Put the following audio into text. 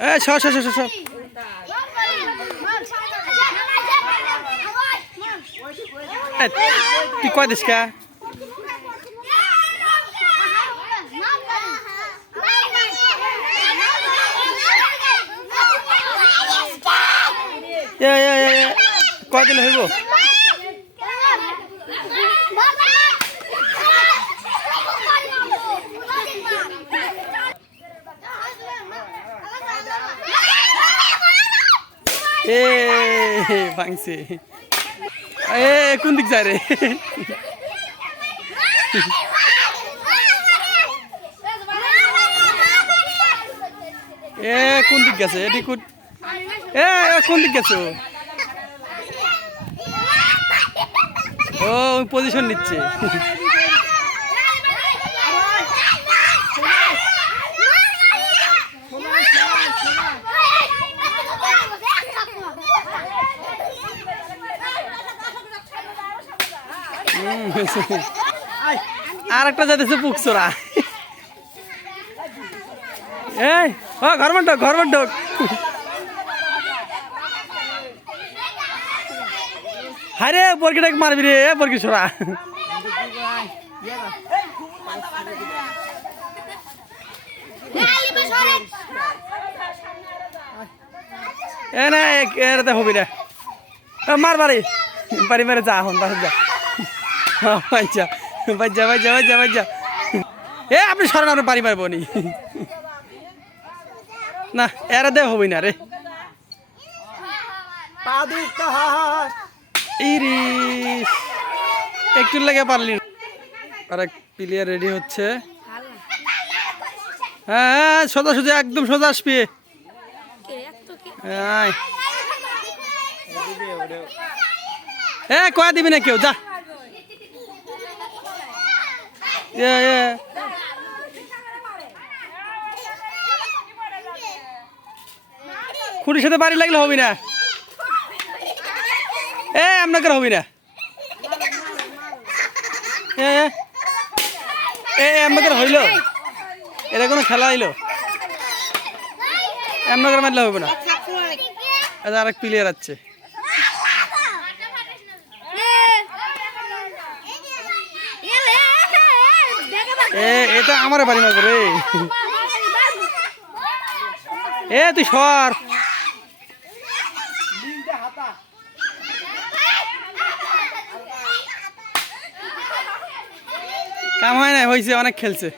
এ সর সর সর সর তুই কয় দিস কা কয় দিলে হইব এ ভাঙছে এ কোন দিক যায় রে এ কোন দিক গেছে এটি কোন এ কোন দিক গেছে ও পজিশন নিচ্ছে আর একটা যাইতেছে পুকসোরা এই ঘর ঢোক হায় রে বরকিটাকে মারবি রে বরকি সোরা এ না এরাতে হবি না মার বাড়ি বাড়ি মেরে যা হন বাসা যা বাচ্চা বাচ্চা বাচ্চা বাচ্চা বাচ্চা এ আপনি সরান আপনার বাড়ি মারবো নি না এরা দে হবি না রে ইরিস একটু লেগে পারলি আর এক প্লেয়ার রেডি হচ্ছে হ্যাঁ সোজা সোজা একদম সোজা আসবি কয়া দিবি না কেউ যা খুঁটির সাথে বাড়ি লাগলে হবি না আপনাকে হবি না আপনাকে হইল এটা কোনো খেলা হইলো আপনাকে মারলে হবে না আর এক প্লেয়ার আছে এটা আমার বাড়ি মারবো রে তুই সর কাম হয় না হয়েছে অনেক খেলছে